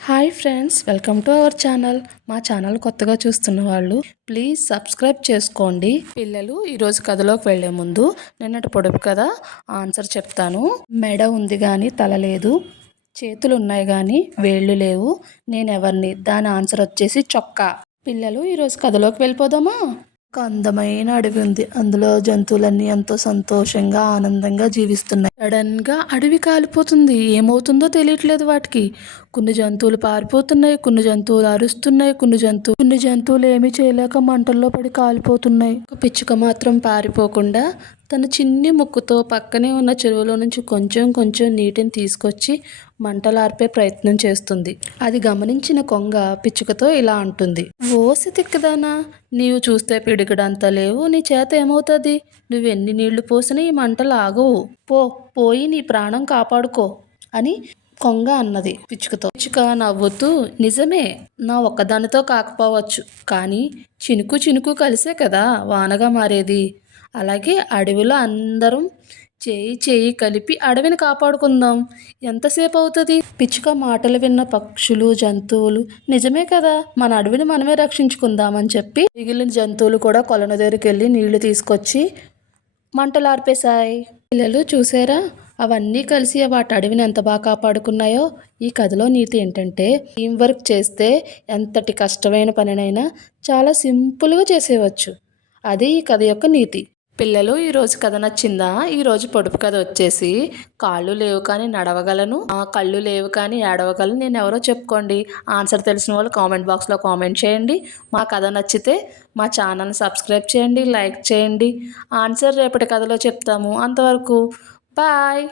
Hi friends, welcome to our channel. మా channel కొత్తగా చూస్తున్న వాళ్ళు ప్లీజ్ సబ్స్క్రైబ్ చేసుకోండి. పిల్లలు ఈరోజు కథలోకి వెళ్లే ముందు నిన్నటి పొడుపు కథ ఆన్సర్ చెప్తాను. మెడ ఉంది కానీ తల లేదు, చేతులు ఉన్నాయి కానీ వేళ్ళు లేవు, నేనెవరిని? దాని ఆన్సర్ వచ్చేసి చొక్కా. పిల్లలు ఈరోజు కథలోకి వెళ్ళిపోదామా? ఒక అందమైన అడవి ఉంది. అందులో జంతువులన్నీ ఎంతో సంతోషంగా ఆనందంగా జీవిస్తున్నాయి. సడన్ గా అడవి కాలిపోతుంది. ఏమవుతుందో తెలియట్లేదు వాటికి. కొన్ని జంతువులు పారిపోతున్నాయి, కొన్ని జంతువులు అరుస్తున్నాయి, కొన్ని జంతువులు ఏమీ చేయలేక మంటల్లో పడి కాలిపోతున్నాయి. ఒక పిచ్చుక మాత్రం పారిపోకుండా తన చిన్ని ముక్కుతో పక్కనే ఉన్న చెరువులో నుంచి కొంచెం కొంచెం నీటిని తీసుకొచ్చి మంటలార్పే ప్రయత్నం చేస్తుంది. అది గమనించిన కొంగ పిచ్చుకతో ఇలా అంటుంది: ఓసి తిక్కదానా, నీవు చూస్తే పిడికడంతా లేవు, నీ చేత ఏమవుతుంది? నువ్వెన్ని నీళ్లు పోసినా ఈ మంటలు ఆగవు. పోయి నీ ప్రాణం కాపాడుకో అని కొంగ అన్నది పిచ్చుకతో. పిచ్చుక నవ్వుతూ, నిజమే, నా ఒక్కదానితో కాకపోవచ్చు, కానీ చినుకు చినుకు కలిసే కదా వానగా మారేది. అలాగే అడవిలో అందరం చేయి కలిపి అడవిని కాపాడుకుందాం. ఎంతసేపు అవుతుంది? పిచ్చుక మాటలు విన్న పక్షులు, జంతువులు నిజమే కదా, మన అడవిని మనమే రక్షించుకుందామని చెప్పి మిగిలిన జంతువులు కూడా కొలను దగ్గరికి వెళ్ళి నీళ్లు తీసుకొచ్చి మంటలార్పేశాయి. పిల్లలు చూసారా, అవన్నీ కలిసి వాటి అడవిని ఎంత బాగా కాపాడుకున్నాయో. ఈ కథలో నీతి ఏంటంటే, టీం వర్క్ చేస్తే ఎంతటి కష్టమైన పనినైనా చాలా సింపుల్గా చేసేయవచ్చు. అది ఈ కథ యొక్క నీతి. పిల్లలు ఈరోజు కథ నచ్చిందా? ఈరోజు పొడుపు కథ వచ్చేసి కాళ్ళు లేవు కానీ నడవగలను, కళ్ళు లేవు కానీ ఏడవగలను, నేను ఎవరో చెప్పుకోండి. ఆన్సర్ తెలిసిన వాళ్ళు కామెంట్ బాక్స్లో కామెంట్ చేయండి. మా కథ నచ్చితే మా ఛానల్ని సబ్స్క్రైబ్ చేయండి, లైక్ చేయండి. ఆన్సర్ రేపటి కథలో చెప్తాము. అంతవరకు బాయ్.